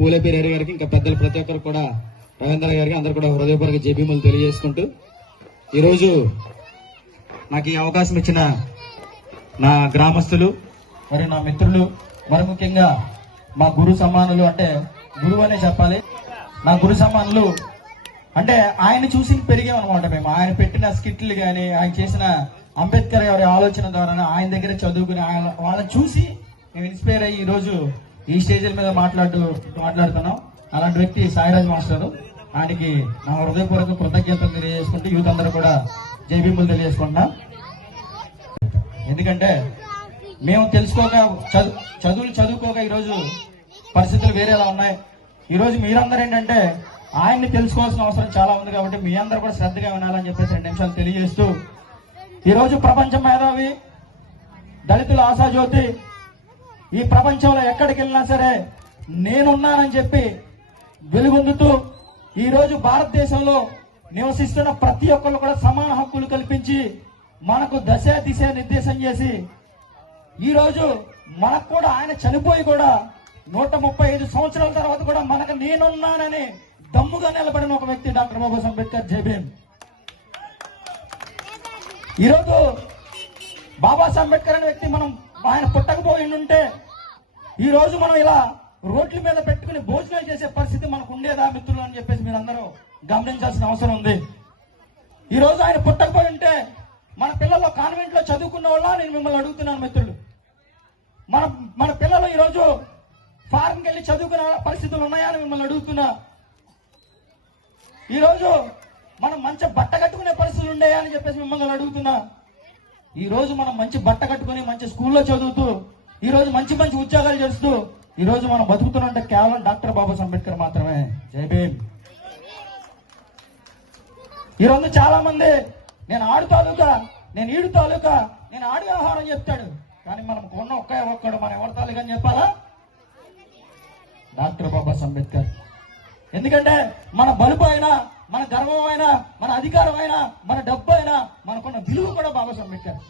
పూలే పెరేరి గారికి, ఇంకా పెద్దలు ప్రతి ఒక్కరు కూడా, రవీంద్ర గారికి అందరు కూడా హృదయపూర్వక జేబీములు తెలియజేసుకుంటూ, ఈరోజు నాకు ఈ అవకాశం ఇచ్చిన నా గ్రామస్తులు మరియు నా మిత్రులు, మరి ముఖ్యంగా మా గురు సమానులు, అంటే గురువు అనే చెప్పాలి, నా గురు సమానులు అంటే ఆయన చూసి పెరిగామన్నమాట మేము. ఆయన పెట్టిన స్కిట్లు కానీ, ఆయన చేసిన అంబేద్కర్ గారి ఆలోచన ద్వారా ఆయన దగ్గర చదువుకుని వాళ్ళని చూసి మేము ఇన్స్పైర్ అయ్యి ఈరోజు ఈ స్టేజ్ల మీద మాట్లాడుతున్నాం. అలాంటి వ్యక్తి సాయిరాజ్ మాస్టర్. ఆయనకి నా హృదయపూర్వక కృతజ్ఞతలు తెలియజేసుకుంటూ యూత్ అందరూ కూడా జైబీములు తెలియజేసుకుంటున్నా. ఎందుకంటే మేము తెలుసుకోక చదువుకోక ఈరోజు పరిస్థితులు వేరేలా ఉన్నాయి. ఈరోజు మీరందరూ ఏంటంటే ఆయన్ని తెలుసుకోవాల్సిన అవసరం చాలా ఉంది. కాబట్టి మీ అందరూ కూడా శ్రద్ధగా వినాలని చెప్పేసి 2 నిమిషాలు తెలియజేస్తూ, ఈరోజు ప్రపంచ మేధావి, దళితుల ఆశాజ్యోతి, ఈ ప్రపంచంలో ఎక్కడికి వెళ్ళినా సరే నేనున్నానని చెప్పి వెలుగొందుతూ ఈరోజు భారతదేశంలో నివసిస్తున్న ప్రతి ఒక్కరు కూడా సమాన హక్కులు కల్పించి మనకు దశ దిశ నిర్దేశం చేసి ఈరోజు మనకు కూడా ఆయన చనిపోయి కూడా 135 సంవత్సరాల తర్వాత కూడా మనకు నేనున్నానని దమ్ముగా నిలబడిన ఒక వ్యక్తి డాక్టర్ బాబాసాహెబ్ అంబేద్కర్. జై భీమ్. ఈరోజు బాబాసాహెబ్ అంబేద్కర్ అనే వ్యక్తి మనం ఆయన పుట్టకపోయి ఉంటే ఈ రోజు మనం ఇలా రోడ్ల మీద పెట్టుకుని భోజనాలు చేసే పరిస్థితి మనకు ఉండేదా మిత్రులు అని చెప్పేసి మీరు అందరూ గమనించాల్సిన అవసరం ఉంది. ఈ రోజు ఆయన పుట్టకపోయి ఉంటే మన పిల్లలు కాన్వెంట్ లో చదువుకున్న వాళ్ళ నేను మిమ్మల్ని అడుగుతున్నాను మిత్రులు. మన పిల్లలు ఈరోజు ఫారెన్కి వెళ్ళి చదువుకునే పరిస్థితులు ఉన్నాయా అని మిమ్మల్ని అడుగుతున్నా. ఈరోజు మనం మంచి బట్ట కట్టుకునే పరిస్థితులు ఉన్నాయా అని చెప్పేసి మిమ్మల్ని అడుగుతున్నా. ఈ రోజు మనం మంచి బట్ట కట్టుకుని మంచి స్కూల్లో చదువుతూ ఈ రోజు మంచి మంచి ఉద్యోగాలు చేస్తూ ఈ రోజు మనం బతుకుతున్నంటే కేవలం డాక్టర్ బాబాసాహెబ్ అంబేద్కర్ మాత్రమే. జై భీమ్. ఈ రోజు చాలా మంది నేను ఆడు తాలూకా, నేను ఈడు తాలూకా, నేను ఆడు వ్యవహారం చెప్తాడు. కానీ మనం కొన్న ఒక్కడు మనం ఎవరి తాలూకా అని చెప్పాలా? డాక్టర్ బాబాసాహెబ్ అంబేద్కర్. ఎందుకంటే మన బలుపు అయినా, మన గర్వం అయినా, మన అధికారం అయినా, మన డబ్బు అయినా, మనకున్న విలువ కూడా బాబాసాహెబ్ అంబేద్కర్.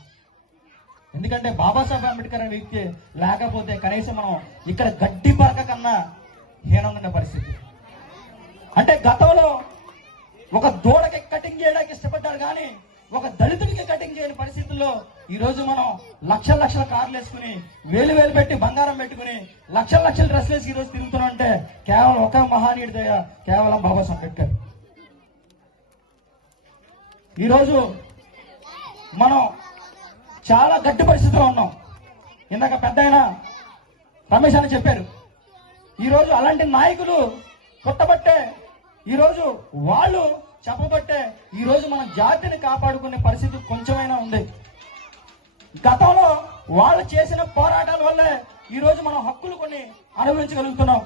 ఎందుకంటే బాబాసాహెబ్ అంబేద్కర్ అనే వ్యక్తి లేకపోతే కనీసం మనం ఇక్కడ గడ్డి పరక కన్నా హీనంగా పరిస్థితి. అంటే గతంలో ఒక దూడకి కటింగ్ చేయడానికి ఇష్టపడ్డాడు కానీ ఒక దళితుడికి కటింగ్ చేయని పరిస్థితుల్లో ఈ రోజు మనం లక్షల కార్లు వేసుకుని వేలు పెట్టి బంగారం పెట్టుకుని లక్షల డ్రెస్లు వేసి ఈ రోజు తిరుగుతున్నాం అంటే కేవలం ఒక మహానీయుడి దయ, కేవలం బాబాసాహెబ్ అంబేద్కర్. ఈరోజు మనం చాలా గట్టి పరిస్థితిలో ఉన్నాం. ఇందాక పెద్ద ఆయన రమేష్ అని చెప్పారు. ఈరోజు అలాంటి నాయకులు పుట్టబట్టే ఈరోజు వాళ్ళు చెప్పబట్టే ఈరోజు మన జాతిని కాపాడుకునే పరిస్థితి కొంచెమైనా ఉంది. గతంలో వాళ్ళు చేసిన పోరాటాల వల్లే ఈరోజు మనం హక్కులు కొన్ని అనుభవించగలుగుతున్నాం.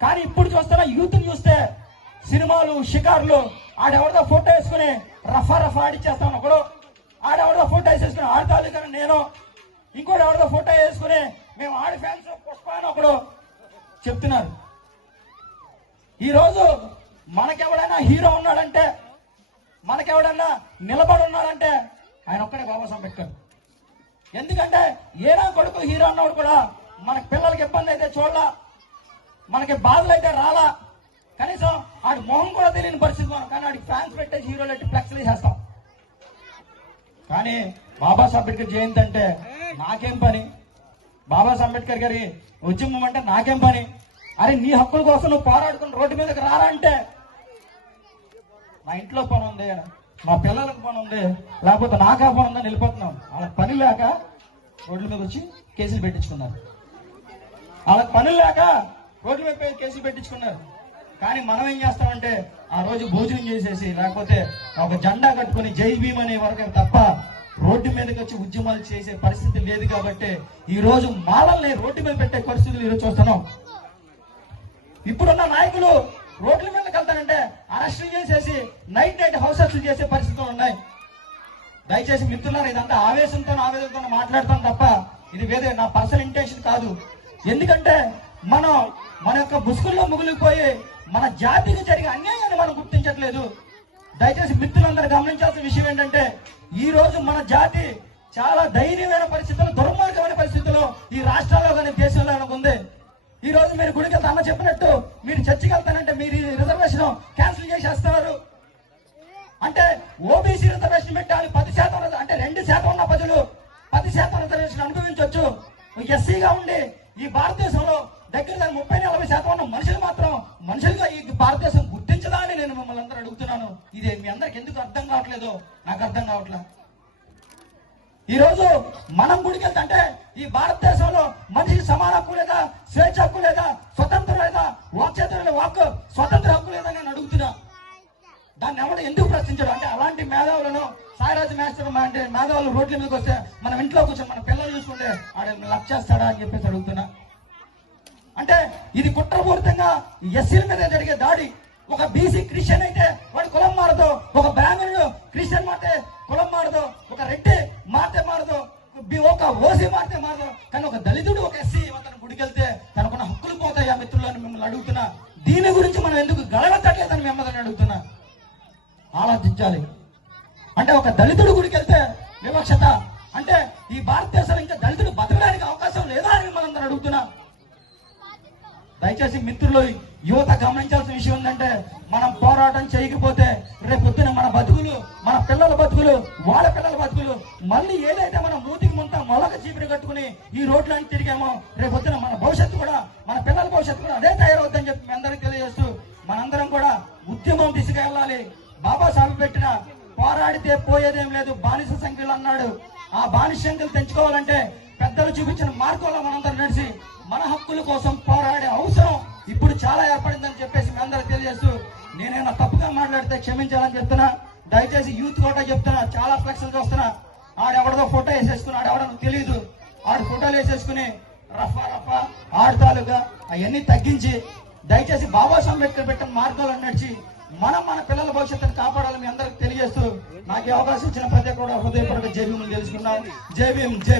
కానీ ఇప్పుడు చూస్తున్న యూత్ని చూస్తే సినిమాలు, షికార్లు, ఆడెవరిదో ఫోటో వేసుకుని రఫా ఆడిచ్చేస్తాను ఒకడు, ఆడెవరిదో ఫోటో వేసేసుకుని ఆడతాను కానీ నేను, ఇంకోటి ఎవరిదో ఫోటో వేసుకుని మేము ఆడి ఫ్యాన్స్ పుష్ప అని ఒకడు చెప్తున్నారు. ఈరోజు మనకెవడైనా హీరో ఉన్నాడంటే, మనకెవడన్నా నిలబడి ఉన్నాడంటే ఆయన ఒక్కడే బాబాసాహెబ్ అంబేద్కర్. ఎందుకంటే ఏడా కొడుకు హీరో అన్నవాడు కూడా మనకి పిల్లలకి ఇబ్బంది అయితే చూడాల, మనకి బాధలు అయితే రాలా, కనీసం ఆడి మొహం కూడా తెలియని పరిస్థితి మనం. కానీ ఆడికి ఫ్యాన్స్ పెట్టేసి హీరోలు పెట్టి ఫ్లెక్స్లు చేస్తాం. కానీ బాబాసాహెబ్ అంబేద్కర్ జయంతి అంటే నాకేం పని, బాబాసాహెబ్ అంబేద్కర్ గారి ఉద్యమం అంటే నాకేం పని, అరే నీ హక్కుల కోసం నువ్వు పోరాడుకుని రోడ్డు మీదకి రారా అంటే నా ఇంట్లో పని ఉంది, మా పిల్లలకు పని ఉంది, లేకపోతే నాకా పని ఉందని వెళ్ళిపోతున్నాం. వాళ్ళకి పని లేక రోడ్ల మీద వచ్చి కేసులు పెట్టించుకున్నారు. వాళ్ళకి పని లేక రోడ్ల మీద కేసులు పెట్టించుకున్నారు. కానీ మనం ఏం చేస్తామంటే ఆ రోజు భోజనం చేసేసి లేకపోతే ఒక జెండా కట్టుకుని జై భీమ్ అనే వరకు తప్ప రోడ్డు మీదకి వచ్చి ఉద్యమాలు చేసే పరిస్థితి లేదు. కాబట్టి ఈ రోజు మాలల్ని రోడ్డు మీద పెట్టే పరిస్థితులు ఈరోజు చూస్తున్నాం. ఇప్పుడున్న నాయకులు రోడ్ల మీదకి వెళ్తారంటే అరెస్టులు చేసేసి నైట్ హౌస్ అరెస్టులు చేసే పరిస్థితులు ఉన్నాయి. దయచేసి మిత్రులారా, ఇదంతా ఆవేదనతో మాట్లాడతాం తప్ప ఇది వేరే నా పర్సనల్ ఇంటెన్షన్ కాదు. ఎందుకంటే మన యొక్క బుస్కుల్లో ముగిలిపోయి మన జాతికి జరిగే అన్యాయాన్ని మనం గుర్తించట్లేదు. దయచేసి మిత్రులందరూ గమనించాల్సిన విషయం ఏంటంటే ఈ రోజు మన జాతి చాలా దయనీయమైన పరిస్థితుల్లో, దుర్మార్గమైన పరిస్థితుల్లో ఈ రాష్ట్రాల్లో కానీ దేశంలో ఉంది. ఈ రోజు మీరు గుడికి వెళ్తే అన్న చెప్పినట్టు మీరు చర్చికి వెళ్తానంటే మీరు రిజర్వేషన్ క్యాన్సిల్ చేసేస్తున్నారు. అంటే ఓబీసీ రిజర్వేషన్ పెట్టాలి 10% అంటే 2% ఉన్న ప్రజలు 10% రిజర్వేషన్ అనుభవించవచ్చు. ఎస్సీగా ఉండి ఈ భారతదేశంలో దగ్గర 30-40% ఉన్న మనుషులు మాత్రం మనుషులుగా ఈ భారతదేశం గుర్తించదా అని నేను మిమ్మల్ని అందరూ అడుగుతున్నాను. ఇది మీ అందరికి ఎందుకు అర్థం కావట్లేదు, నాకు అర్థం కావట్లేదు. ఈ రోజు మనం గుడికి వెళ్తుంటే ఈ భారతదేశంలో మనిషికి సమాన హక్కు లేదా, స్వేచ్ఛ హక్కు లేదా, స్వతంత్రం లేదా, వాక్ స్వతంత్ర హక్కు లేదా నేను అడుగుతున్నా. దాన్ని ఎవడు ఎందుకు ప్రశ్నించాడు? అంటే అలాంటి మేధావులను సాయిరాజు మాస్టర్ అంటే మేధావులు రోడ్ల మీదకి వస్తే మనం ఇంట్లో కూర్చొని మన పిల్లలు చూసుకుంటే ఆడ లక్ చేస్తాడా అని చెప్పేసి అడుగుతున్నా. అంటే ఇది కుట్రపూరితంగా ఎస్సీల మీద జరిగే దాడి. ఒక బీసీ క్రిస్టియన్ అయితే వాడు కులం మారదు, ఒక బ్రాహ్మణుడు క్రిస్టియన్ మారితే కులం మారదు, ఒక రెడ్డి మారితే మారదు, ఒక ఓసీ మారితే మారదు. కానీ ఒక దళితుడు ఒక ఎస్సీ అతను గుడికెళ్తే తనకున్న హక్కులు పోతాయా మిత్రులని మిమ్మల్ని అడుగుతున్నా. దీని గురించి మనం ఎందుకు గడవట్లేదని మిమ్మల్ని అడుగుతున్నా. ఆలోచించాలి. అంటే ఒక దళితుడు గుడికెళ్తే వివక్షత అంటే ఈ భారతదేశంలో ఇంకా దళితుడు బతకడానికి అవకాశం లేదా అని మిమ్మల్ని అడుగుతున్నా. దయచేసి మిత్రులు, యువత గమనించాల్సిన విషయం ఏంటంటే మనం పోరాటం చేయకపోతే రేపొద్దున మన బతుకులు, మన పిల్లల బతుకులు, వాళ్ళ పిల్లల బతుకులు మళ్ళీ ఏదైతే మనం మూతికి ముంత మొలక చీపిరి కట్టుకుని ఈ రోడ్లన్నీ తిరిగామో రేపొద్దున మన భవిష్యత్తు కూడా, మన పిల్లల భవిష్యత్తు కూడా అదే తయారవుతుందని చెప్పి మీ అందరికీ తెలియజేస్తూ మనందరం కూడా ఉద్యమం దిశగా వెళ్ళాలి. బాబాసాహెబ్ పెట్టిన పోరాడితే పోయేదేం లేదు బానిస సంఖ్యలు అన్నాడు. ఆ బానిస సంఖ్యలు తెంచుకోవాలంటే పెద్దలు చూపించిన మార్గంలో మనందరం నడిచి మన హక్కుల కోసం పోరాడే అవసరం ఇప్పుడు చాలా ఏర్పడిందని చెప్పేసి మీ అందరూ తెలియజేస్తూ నేనైనా తప్పుగా మాట్లాడితే క్షమించాలని చెప్తున్నా. దయచేసి యూత్ కోటా చెప్తున్నా, చాలా ఫ్లెక్స్లు చూస్తున్నా. ఆడెవడదో ఫోటో వేసేసుకుని ఆడెవడో తెలియదు, ఆడు ఫోటోలు వేసేసుకుని రఫా ఆడతాలుగా అవన్నీ తగ్గించి దయచేసి బాబాసాహెబ్ అంబేద్కర్ పెట్టిన మార్గాలను నడిచి మనం మన పిల్లల భవిష్యత్తును కాపాడాలని మీ అందరికి తెలియజేస్తూ నాకు అవకాశం ఇచ్చిన ప్రతి ఒక్కరు హృదయపూర్వక జై భీములు తెలుసుకున్నాం. జై భీమ్, జై